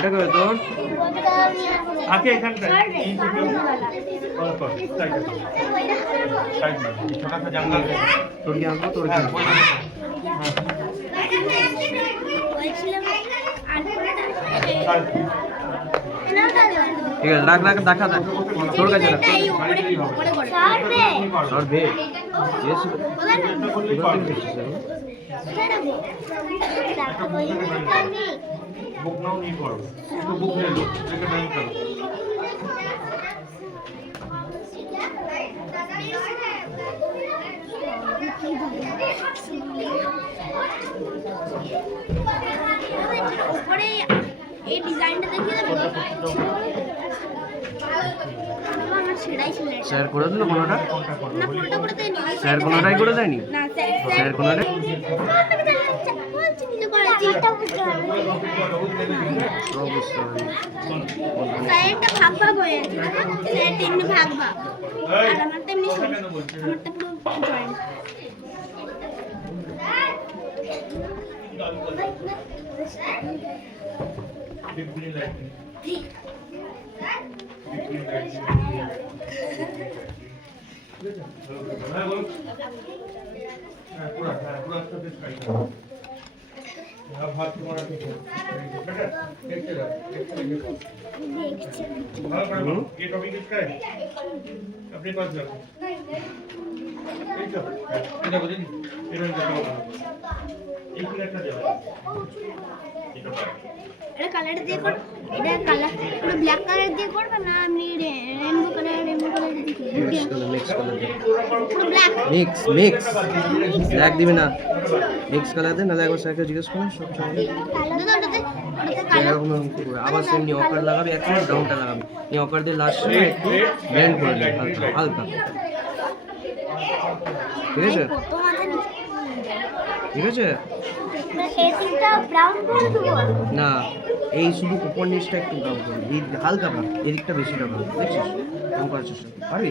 এটা করে তোর আগে এখানটায় ছোটা सा जंगल है তোর কি আনবো তোর কি ঠিক আছে রাখ রাখ দেখা দেখ তোর কাছে রাখ সর বে ইয়েস बुक नाउ नहीं करो तो बुक ले लो लेकिन नहीं करो উপরে এই ডিজাইনটা দেখিয়ে দেবে স্যার করে দিল কোনোটা না পুরোটা করে দেয়নি স্যার কোনোটাই করে দেয়নি না স্যার কোনোটাই স্যারটা ভাগ ভাগ হয়ে আছে স্যার তেমনি ভাগ ভাগ আর আমার তেমনি আমারটা পুরো জয়েন্ট पूरा अच्छा डिस्क्राइब करो अब हाथ तुम्हारा पीछे बेटा देखते रहो ये टॉपिक किसका है अपने पास रखो ठीक है देखो दीदी हीरोइन का काम एक मिनट का जवाब এটা কালার দিয়ে কর এটা কালার পুরো ব্ল্যাক কালার দিয়ে করবে না আপনি রেইনবো কালার দিয়ে মিক্স কালার পুরো ব্ল্যাক মিক্স ব্ল্যাক দিবি না মিক্স কালার দে নালে একবার স্যারকে জিজ্ঞেস করুন সব চলবে এরকম আবার সেম নিউ অকার লাগাবি এক মিনিট ডাউনটা লাগাবি নিউ অকার দিয়ে লাস্টে একটু ব্লেন্ড করে দিবি হালকা ঠিক আছে ঠিক আছে এই তিনটা ব্রাউন করে দেবো না এই শুধু উপর নিচটা একটু ব্রাউন করবি হালকা ব্রাউন এদিকটা বেশি ব্রাউন দেখছিস কম করার চেষ্টা পারবি